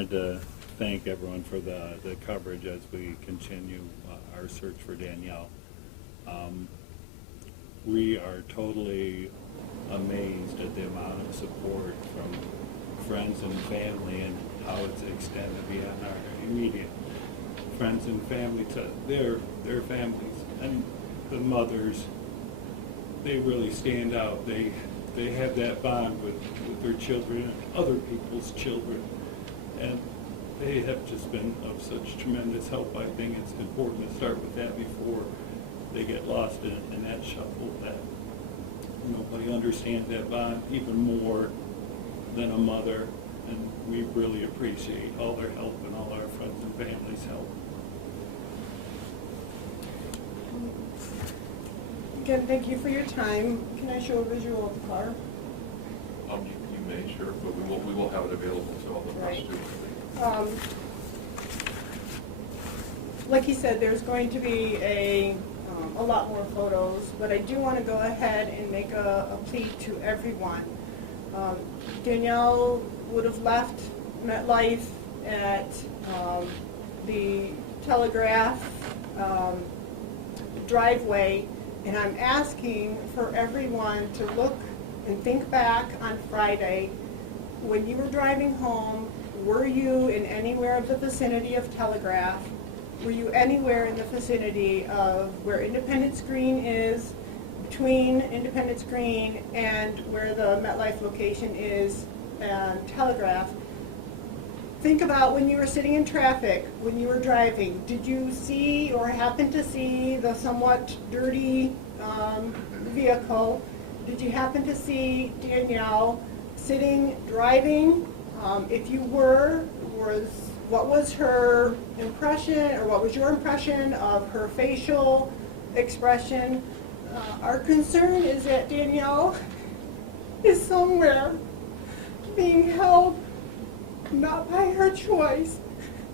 wanted to thank everyone for the coverage as we continue our search for Danielle. We are totally amazed at the amount of support from friends and family and how it's extended beyond our immediate friends and family to their families. And the mothers, they really stand out. They have that bond with their children and other people's children. And they have just been of such tremendous help. I think it's important to start with that before they get lost in that shuffle, that nobody understands that bond even more than a mother. And we really appreciate all their help and all our friends and families' help. Again, thank you for your time. Can I show a visual of the car? You may, sure, but we will have it available to all the Right. students. Like he said, there's going to be a lot more photos, but I do want to go ahead and make a plea to everyone. Danielle would have left MetLife at the Telegraph driveway, and I'm asking for everyone to look and think back on Friday. When you were driving home, were you in anywhere of the vicinity of Telegraph? Were you anywhere in the vicinity of where Independence Green is, between Independence Green and where the MetLife location is and Telegraph? Think about when you were sitting in traffic, when you were driving. Did you see or happen to see the somewhat dirty vehicle? Did you happen to see Danielle sitting, driving? If you were, what was her impression, or what was your impression of her facial expression? Our concern is that Danielle is somewhere being held not by her choice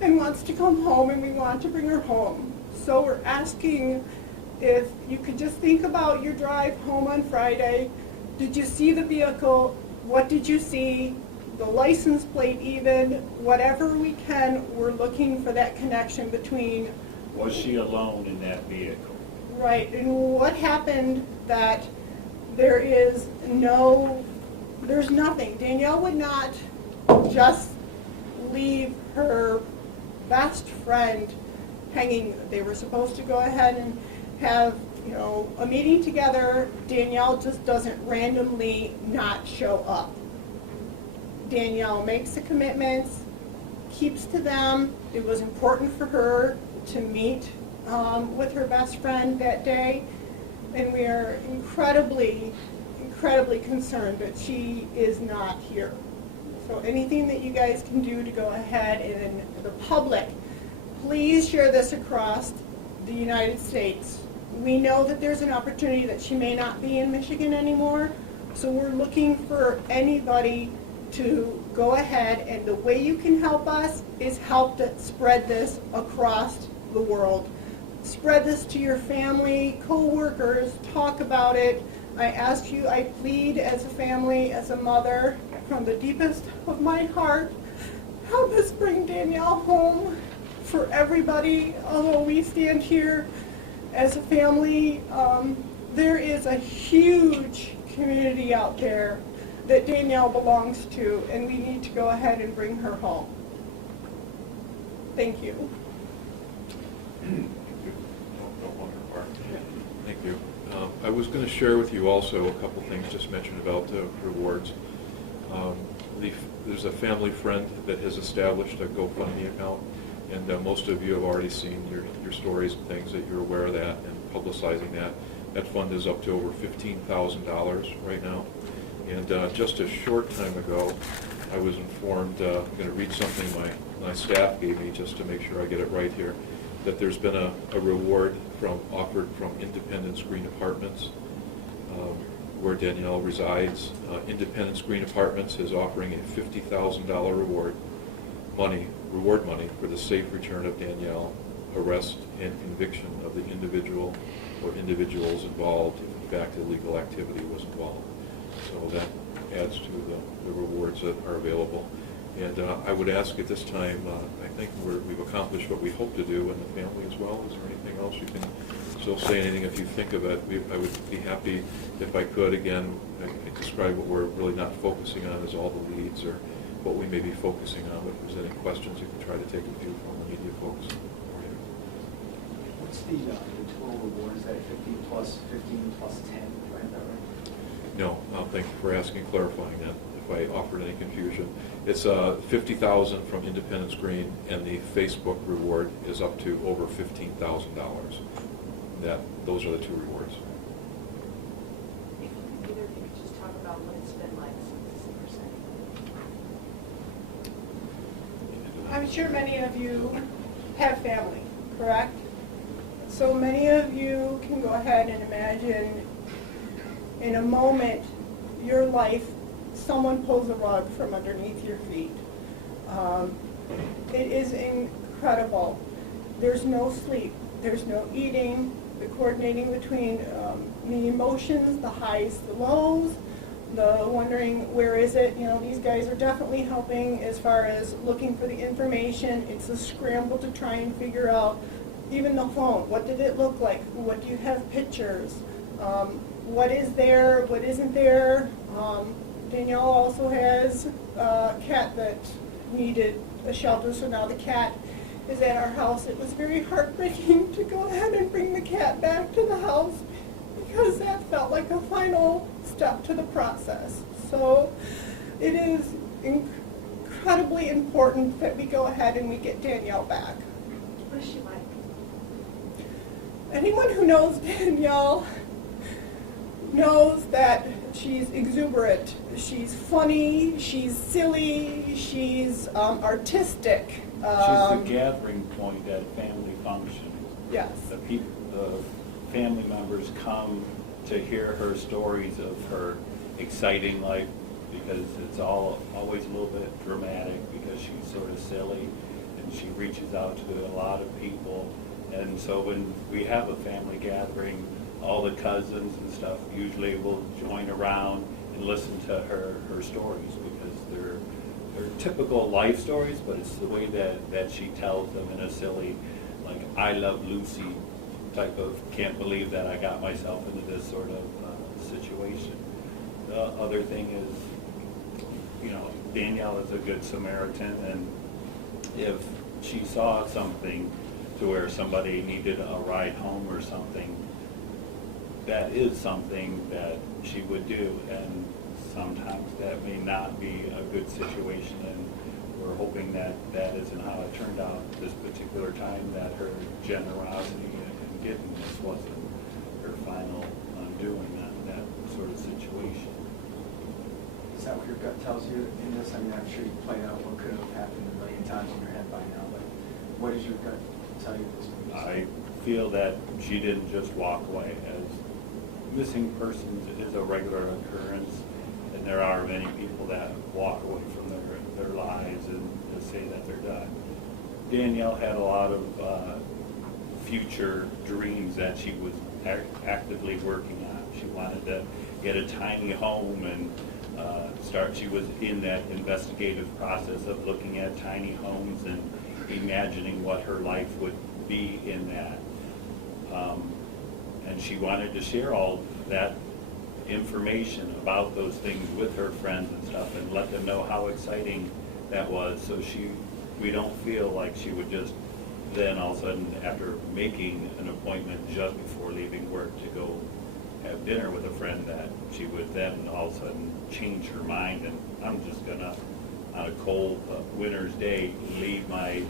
and wants to come home, and we want to bring her home. So we're asking if you could just think about your drive home on Friday. Did you see the vehicle? What did you see? The license plate even, whatever we can, we're looking for that connection between. Was she alone in that vehicle? Right, and what happened that there's nothing. Danielle would not just leave her best friend hanging. They were supposed to go ahead and have, a meeting together. Danielle just doesn't randomly not show up. Danielle makes the commitments, keeps to them. It was important for her to meet with her best friend that day, and we are incredibly, incredibly concerned that she is not here. So anything that you guys can do to go ahead, and the public, please share this across the United States. We know that there's an opportunity that she may not be in Michigan anymore, so we're looking for anybody to go ahead, and the way you can help us is help to spread this across the world. Spread this to your family, co-workers, talk about it. I ask you, I plead as a family, as a mother, from the deepest of my heart, help us bring Danielle home for everybody. Although we stand here as a family, there is a huge community out there that Danielle belongs to, and we need to go ahead and bring her home. Thank you. Thank you. I was going to share with you also a couple things just mentioned about the rewards. There's a family friend that has established a GoFundMe account, and most of you have already seen your stories and things that you're aware of that and publicizing that. That fund is up to over $15,000 right now. And just a short time ago, I was informed, I'm going to read something my staff gave me just to make sure I get it right here, that there's been a reward offered from Independence Green Apartments, where Danielle resides. Independence Green Apartments is offering a $50,000 reward money for the safe return of Danielle, arrest and conviction of the individual or individuals involved if in fact illegal activity was involved. So that adds to the rewards that are available. And I would ask at this time, I think we've accomplished what we hope to do in the family as well. Is there anything else you can still say anything if you think of it? I would be happy if I could, again, describe what we're really not focusing on as all the leads or what we may be focusing on. If there's any questions, you can try to take a few from the media folks. What's the total reward? Is that 15 plus 15 plus 10? Do I have that right? No, thank you for asking, clarifying that, if I offered any confusion. It's $50,000 from Independence Green, and the Facebook reward is up to over $15,000. Those are the two rewards. If either of you could just talk about what it's been like since the I'm sure many of you have family, correct? So many of you can go ahead and imagine in a moment your life, someone pulls a rug from underneath your feet. It is incredible. There's no sleep, there's no eating, the coordinating between the emotions, the highs, the lows, the wondering where is it. You know, these guys are definitely helping as far as looking for the information. It's a scramble to try and figure out even the phone. What did it look like? What do you have pictures? What is there? What isn't there? Danielle also has a cat that needed a shelter, so now the cat is at our house. It was very heartbreaking to go ahead and bring the cat back to the house because that felt like a final step to the process. So it is incredibly important that we go ahead and we get Danielle back. What is she like? Anyone who knows Danielle knows that she's exuberant, she's funny, she's silly, she's artistic. She's the gathering point at family functions. Yes. The family members come to hear her stories of her exciting life because it's always a little bit dramatic because she's sort of silly and she reaches out to a lot of people. And so when we have a family gathering, all the cousins and stuff usually will join around and listen to her stories because they're typical life stories, but it's the way that she tells them in a silly, like, I love Lucy type of, can't believe that I got myself into this sort of situation. The other thing is, you know, Danielle is a good Samaritan, and if she saw something to where somebody needed a ride home or something, that is something that she would do, and sometimes that may not be a good situation, and we're hoping that that isn't how it turned out this particular time, that her generosity in giving this wasn't her final undoing that sort of situation. Is that what your gut tells you in this? I mean, I'm sure you played out what could have happened a million times in your head by now, but what does your gut tell you at this point? I feel that she didn't just walk away, as missing persons is a regular occurrence, and there are many people that walk away from their lives and say that they're done. Danielle had a lot of future dreams that she was actively working on. She wanted to get a tiny home and she was in that investigative process of looking at tiny homes and imagining what her life would be in that. And she wanted to share all that information about those things with her friends and stuff and let them know how exciting that was. So we don't feel like she would just then all of a sudden, after making an appointment just before leaving work to go have dinner with a friend, that she would then all of a sudden change her mind and I'm just gonna, on a cold winter's day, leave my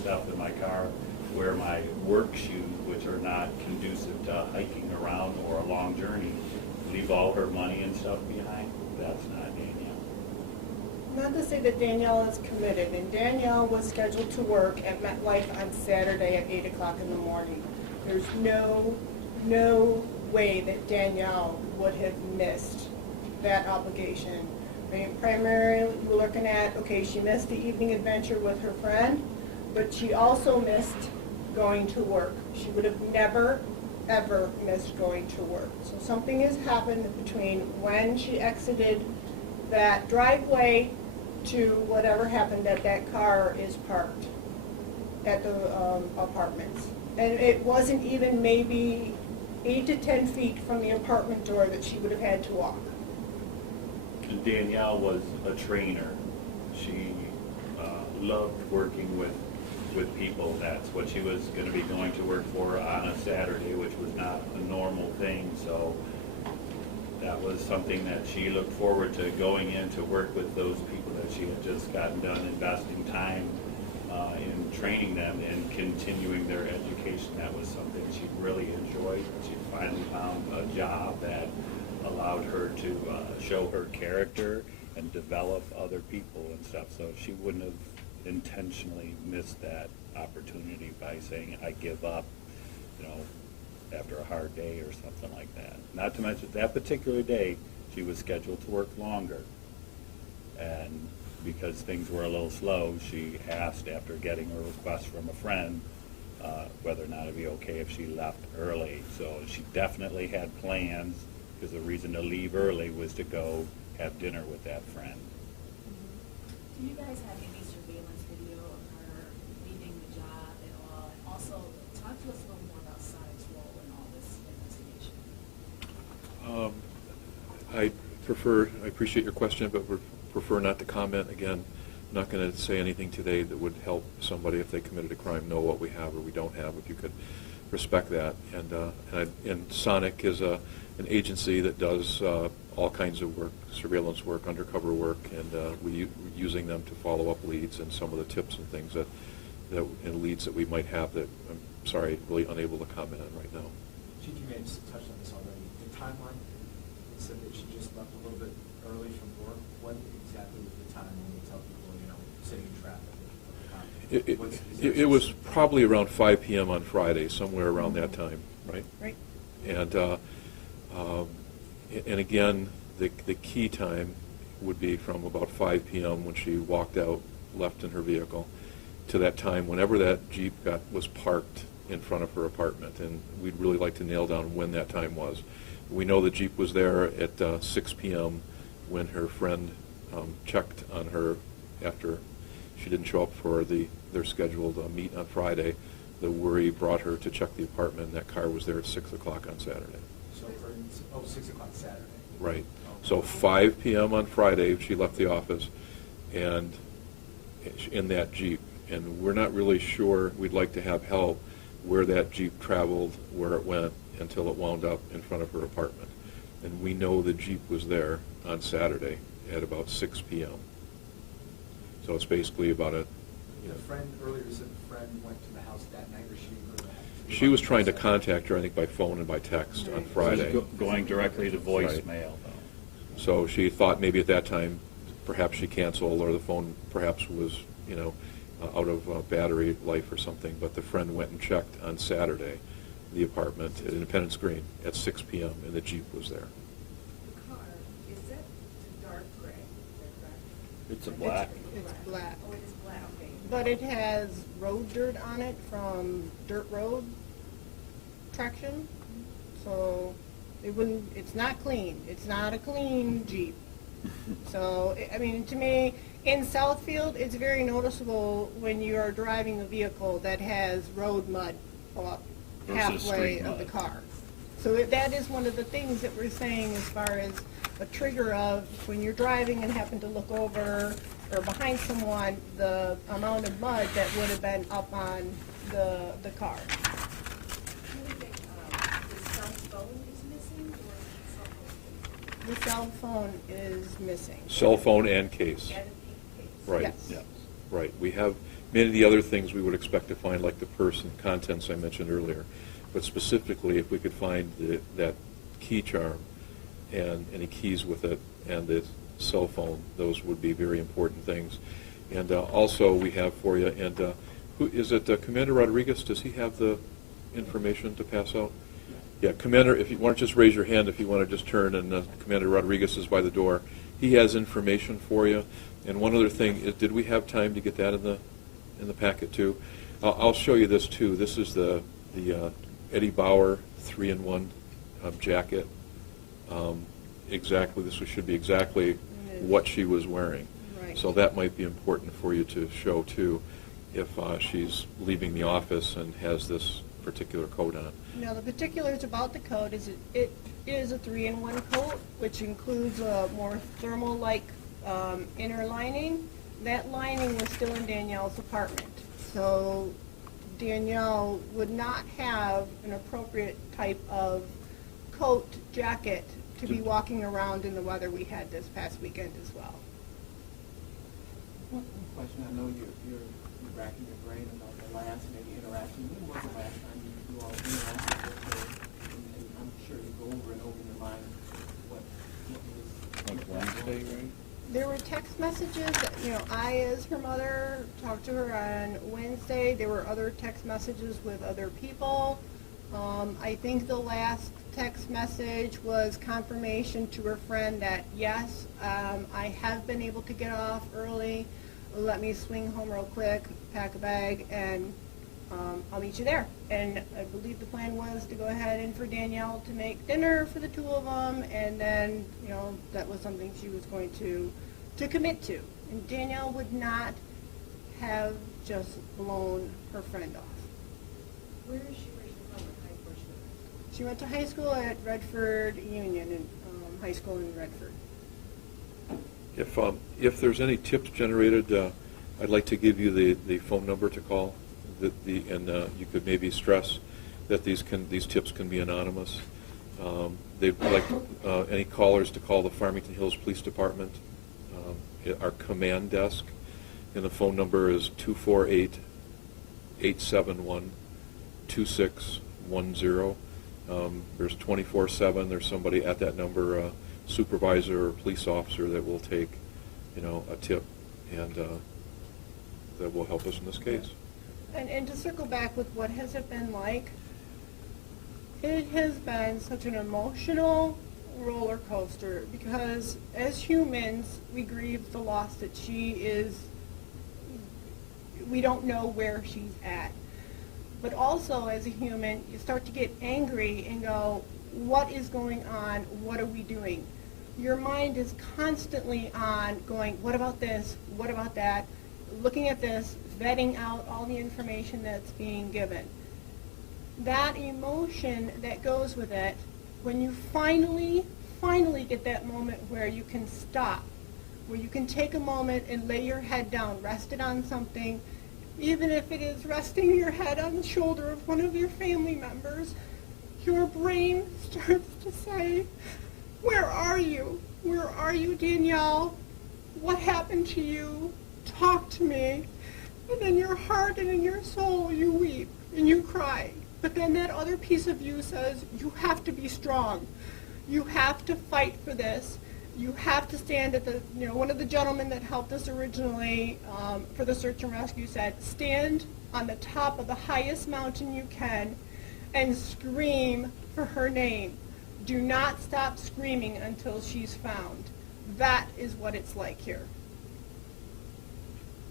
stuff in my car, wear my work shoes, which are not conducive to hiking around or a long journey, leave all her money and stuff behind. That's not Danielle. Not to say that Danielle is committed, and Danielle was scheduled to work at MetLife on Saturday at 8 o'clock in the morning. There's no way that Danielle would have missed that obligation. I mean, primarily we're looking at, okay, she missed the evening adventure with her friend, but she also missed going to work. She would have never, ever missed going to work. So something has happened between when she exited that driveway to whatever happened at that car is parked at the apartments. And it wasn't even maybe 8 to 10 feet from the apartment door that she would have had to walk. And Danielle was a trainer. She loved working with people. That's what she was going to be going to work for on a Saturday, which was not a normal thing. So that was something that she looked forward to, going in to work with those people that she had just gotten done investing time in training them and continuing their education. That was something she really enjoyed. She finally found a job that allowed her to show her character and develop other people and stuff. So she wouldn't have intentionally missed that opportunity by saying, I give up, after a hard day or something like that. Not to mention that particular day, she was scheduled to work longer. And because things were a little slow, she asked, after getting a request from a friend, whether or not it'd be okay if she left early. So she definitely had plans, because the reason to leave early was to go have dinner with that friend. Do you guys have any surveillance video of her leaving the job at all? And also, talk to us a little more about Sonic's role in all this investigation. I appreciate your question, but would prefer not to comment. Again, I'm not going to say anything today that would help somebody, if they committed a crime, know what we have or we don't have. If you could respect that. And Sonic is an agency that does all kinds of work, surveillance work, undercover work, and we're using them to follow up leads and some of the tips and things and leads that we might have that I'm sorry, really unable to comment on right now. Chief, you may have touched on this already. The timeline, it said that she just left a little bit early from work. What exactly was the time when you tell people, sitting in traffic? It was probably around 5 p.m. on Friday, somewhere around that time, right? Right. And again, the key time would be from about 5 p.m. when she walked out, left in her vehicle, to that time whenever that Jeep was parked in front of her apartment. And we'd really like to nail down when that time was. We know the Jeep was there at 6 p.m. when her friend checked on her after she didn't show up for their scheduled meet on Friday. The worry brought her to check the apartment, and that car was there at 6 o'clock on Saturday. So 6 o'clock Saturday. Right. So 5 p.m. on Friday, she left the office, and in that Jeep. And we're not really sure. We'd like to have help where that Jeep traveled, where it went, until it wound up in front of her apartment. And we know the Jeep was there on Saturday at about 6 p.m. So it's basically about The friend earlier said the friend went to the house that night, or she didn't go to the house? She was trying to contact her, I think, by phone and by text on Friday. She was going directly to voicemail, though. So she thought maybe at that time perhaps she canceled, or the phone perhaps was, out of battery life or something. But the friend went and checked on Saturday the apartment at Independence Green at 6 p.m. and the Jeep was there. The car, is that dark gray? Is that correct? It's a black. It's black. Oh, it is black, okay. But it has road dirt on it from dirt road traction. So it's not clean. It's not a clean Jeep. So, to me, in Southfield, it's very noticeable when you are driving a vehicle that has road mud up Versus halfway street of the mud. car. So that is one of the things that we're saying as far as a trigger of when you're driving and happen to look over or behind someone, the amount of mud that would have been up on the car. Do you think the cell phone is missing, or is The cell phone is missing. Cell phone and case. the pink case? Right. Yes. Yes. Right. We have many of the other things we would expect to find, like the purse and contents I mentioned earlier. But specifically, if we could find that key charm and any keys with it and the cell phone, those would be very important things. And also we have for you, and who is it, Commander Rodriguez? Does he have the information to pass out? Yeah, Commander, if you want to just raise your hand if you want to just turn, and Commander Rodriguez is by the door. He has information for you. And one other thing is, did we have time to get that in the packet too? I'll show you this too. This is the Eddie Bauer 3-in-1 jacket. Exactly, this should be exactly what she was wearing. Right. So that might be important for you to show too, if she's leaving the office and has this particular coat on. Now, the particulars about the coat is it is a 3-in-1 coat, which includes a more thermal-like inner lining. That lining was still in Danielle's apartment, so Danielle would not have an appropriate type of coat, jacket to be walking around in the weather we had this past weekend as well. One question, I know you're racking your brain about the last maybe interaction. When was the last time you all interacted with her? And I'm sure you go over and over in your mind what was... Wednesday, right? There were text messages that, I, as her mother, talked to her on Wednesday. There were other text messages with other people. I think the last text message was confirmation to her friend that, yes, I have been able to get off early. Let me swing home real quick, pack a bag, and I'll meet you there. And I believe the plan was to go ahead and for Danielle to make dinner for the two of them, and then, that was something she was going to commit to. And Danielle would not have just blown her friend off. Where is she originally from? What high school she went? She went to high school at Redford Union, and high school in Redford. If there's any tips generated, I'd like to give you the phone number to call, and you could maybe stress that these tips can be anonymous. They'd like any callers to call the Farmington Hills Police Department, our command desk, and the phone number is 248-871-2610. There's 24/7. There's somebody at that number, a supervisor or police officer that will take, a tip, and that will help us in this case. And to circle back with what has it been like, it has been such an emotional roller coaster because as humans, we grieve the loss that she is, we don't know where she's at. But also as a human, you start to get angry and go, what is going on? What are we doing? Your mind is constantly on going, what about this? What about that? Looking at this, vetting out all the information that's being given. That emotion that goes with it, when you finally get that moment where you can stop, where you can take a moment and lay your head down, rest it on something, even if it is resting your head on the shoulder of one of your family members, your brain starts to say, where are you? Where are you, Danielle? What happened to you? Talk to me. And in your heart and in your soul, you weep and you cry. But then that other piece of you says, you have to be strong. You have to fight for this. You have to stand at the, one of the gentlemen that helped us originally for the search and rescue said, stand on the top of the highest mountain you can and scream for her name. Do not stop screaming until she's found. That is what it's like here.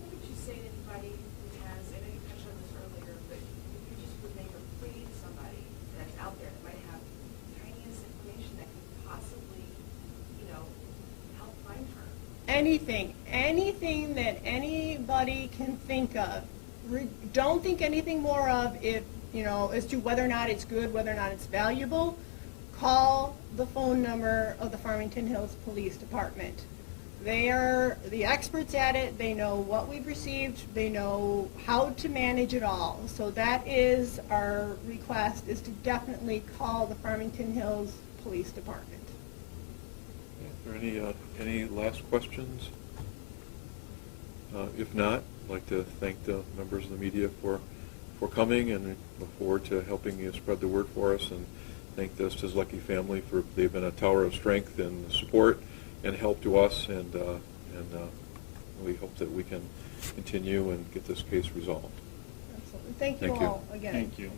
What would you say to anybody who has, I know you touched on this earlier, but if you just would make a plea to somebody that's out there that might have the tiniest information that could possibly, help find her? Anything that anybody can think of. Don't think anything more of it, as to whether or not it's good, whether or not it's valuable. Call the phone number of the Farmington Hills Police Department. They are the experts at it. They know what we've received. They know how to manage it all. So that is our request, is to definitely call the Farmington Hills Police Department. Are there any last questions? If not, I'd like to thank the members of the media for coming, and look forward to helping you spread the word for us, and thank the Lucky family for they've been a tower of strength and support and help to us, and we hope that we can continue and get this case resolved. Absolutely. Thank you Thank you. all again. Thank you.